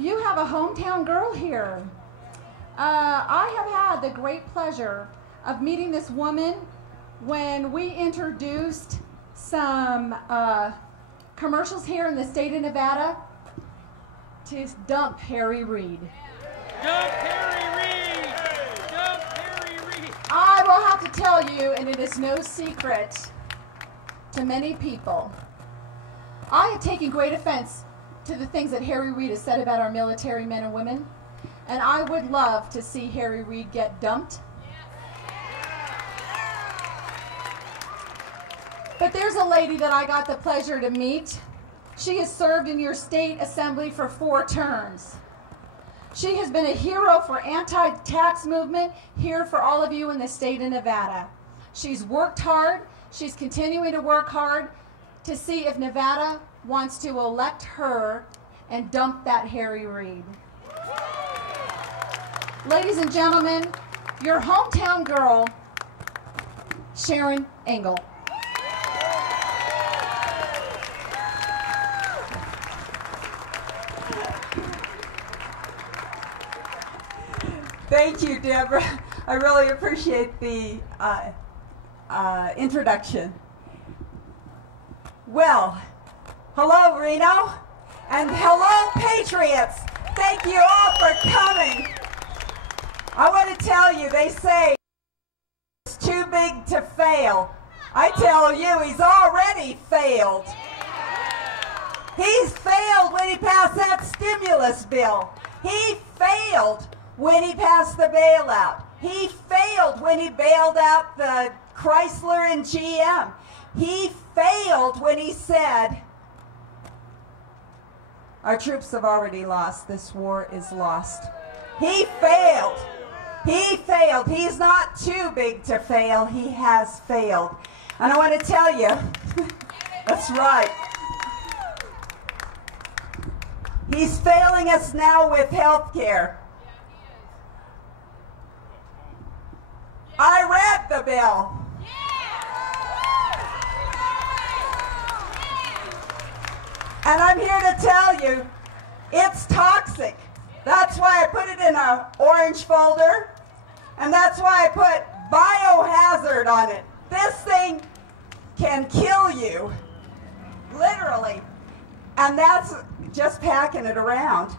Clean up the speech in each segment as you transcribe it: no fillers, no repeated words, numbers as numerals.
you have a hometown girl here. I have had the great pleasure of meeting this woman when we introduced some commercials here in the state of Nevada to dump Harry Reid. Dump Harry Reid! Dump Harry Reid! I will have to tell you, and it is no secret to many people, I have taken great offense to the things that Harry Reid has said about our military men and women, and I would love to see Harry Reid get dumped. But there's a lady that I got the pleasure to meet. She has served in your state assembly for 4 terms. She has been a hero for anti-tax movement here for all of you in the state of Nevada. She's worked hard. She's continuing to work hard to see if Nevada wants to elect her and dump that Harry Reid. Ladies and gentlemen, your hometown girl, SharronAngle. Thank you, Deborah. I really appreciate the introduction. Well, hello, Reno, and hello, Patriots. Thank you all for coming. I want to tell you, they say it's too big to fail. I tell you, he's already failed. He's failed when he passed that stimulus bill. He failed when he passed the bailout. He failed when he bailed out the Chrysler and GM. He failed when he said, our troops have already lost. This war is lost. He failed. He failed. He's not too big to fail. He has failed. And I want to tell you, that's right. He's failing us now with health care. I read the bill. And I'm here to tell you, it's toxic. That's why I put it in an orange folder, and that's why I put biohazard on it. This thing can kill you, literally. And that's just packing it around.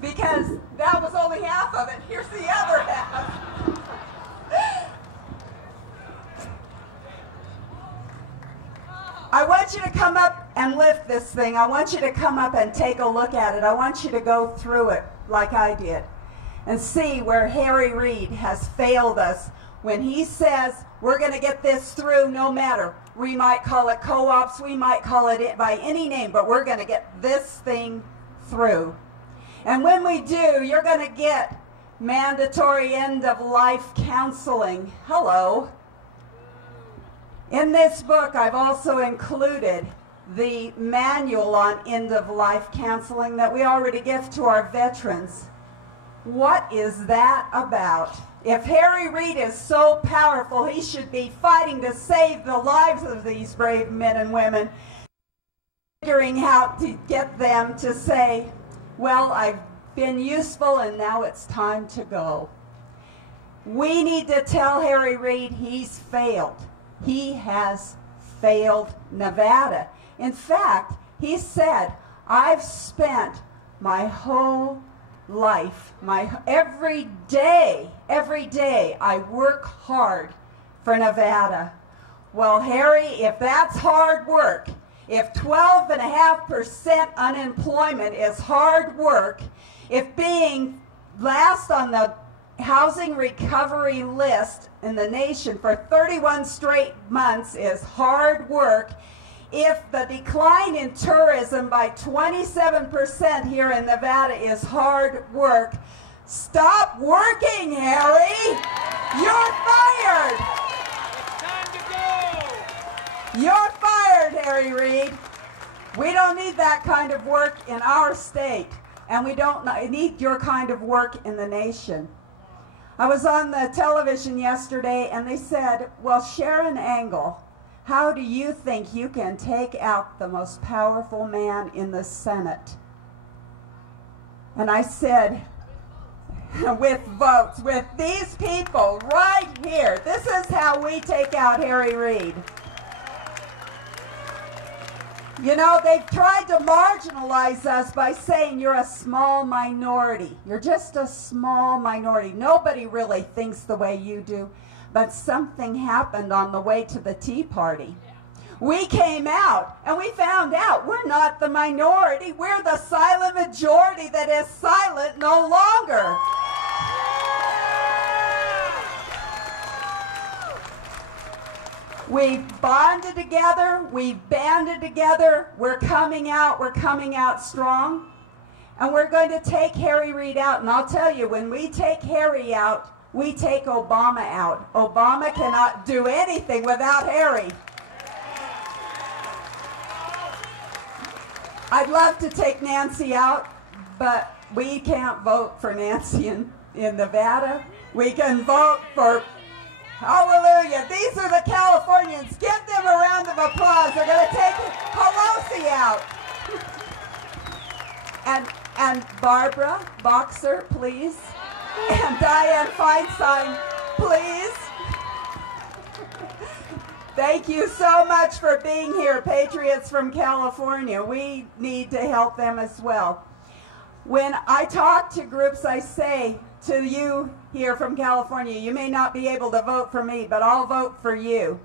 Because that was only half of it. Here's the other half. I want you to come up and lift this thing. I want you to come up and take a look at it. I want you to go through it like I did and see where Harry Reid has failed us when he says we're going to get this through no matter. We might call it co-ops, we might call it by any name, but we're going to get this thing through. And when we do, you're going to get mandatory end-of-life counseling. Hello. In this book, I've also included the manual on end-of-life counseling that we already give to our veterans. What is that about? If Harry Reid is so powerful, he should be fighting to save the lives of these brave men and women, figuring how to get them to say, well, I've been useful and now it's time to go. We need to tell Harry Reid he's failed. He has failed Nevada. In fact, he said, I've spent my whole life, every day, I work hard for Nevada. Well, Harry, if that's hard work, if 12.5% unemployment is hard work, if being last on the housing recovery list in the nation for 31 straight months is hard work, if the decline in tourism by 27% here in Nevada is hard work, stop working, Harry! You're fired! Time to go! You're fired, Harry Reid. We don't need that kind of work in our state, and we don't need your kind of work in the nation. I was on the television yesterday, and they said, well, SharronAngle, how do you think you can take out the most powerful man in the Senate? And I said, with votes, with these people right here, this is how we take out Harry Reid. You know, they've tried to marginalize us by saying you're a small minority. You're just a small minority. Nobody really thinks the way you do. But something happened on the way to the Tea Party. We came out and we found out we're not the minority. We're the silent majority that is silent no longer. We bonded together, we banded together, we're coming out strong, and we're going to take Harry Reid out. And I'll tell you, when we take Harry out, we take Obama out. Obama cannot do anything without Harry. I'd love to take Nancy out, but we can't vote for Nancy in Nevada. We can vote for... Hallelujah. These are the Californians. Give them a round of applause. They're going to take Pelosi out. And Barbara Boxer, please. And Dianne Feinstein, please. Thank you so much for being here, patriots from California. We need to help them as well. When I talk to groups, I say to you here from California, you may not be able to vote for me, but I'll vote for you.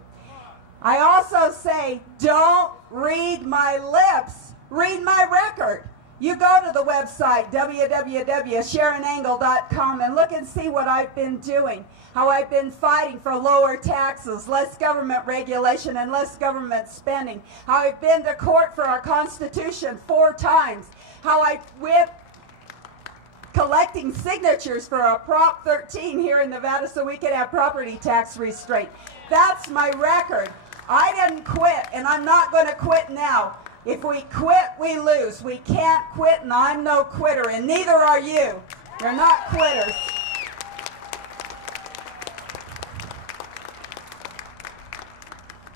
I also say, don't read my lips, read my record. You go to the website, www.SharronAngle.com, and look and see what I've been doing, how I've been fighting for lower taxes, less government regulation, and less government spending, how I've been to court for our Constitution 4 times, how I went collecting signatures for a Prop 13 here in Nevada so we could have property tax restraint. That's my record. I didn't quit, and I'm not going to quit now. If we quit, we lose. We can't quit, and I'm no quitter, and neither are you. You're not quitters.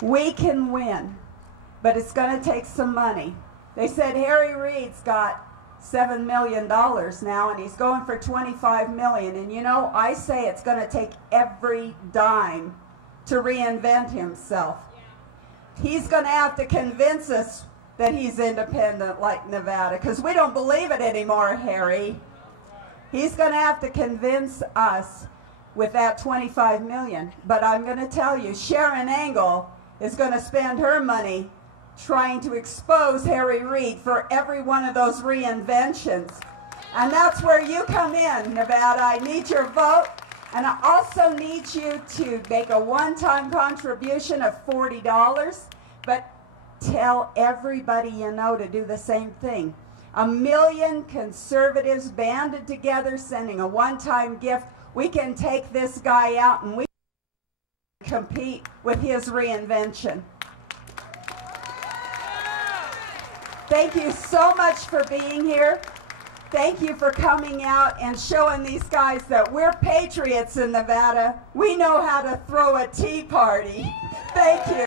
We can win, but it's going to take some money. They said Harry Reid's got $7 million now, and he's going for $25 million. And you know, I say it's going to take every dime to reinvent himself. He's going to have to convince us that he's independent like Nevada, because we don't believe it anymore, Harry. He's going to have to convince us with that $25 million. But I'm going to tell you, Sharon Angle is going to spend her money trying to expose Harry Reid for every one of those reinventions. And that's where you come in, Nevada. I need your vote, and I also need you to make a one-time contribution of $40, but tell everybody you know to do the same thing. 1 million conservatives banded together, sending a one-time gift. We can take this guy out, and we can compete with his reinvention. Thank you so much for being here. Thank you for coming out and showing these guys that we're patriots in Nevada. We know how to throw a tea party. Thank you.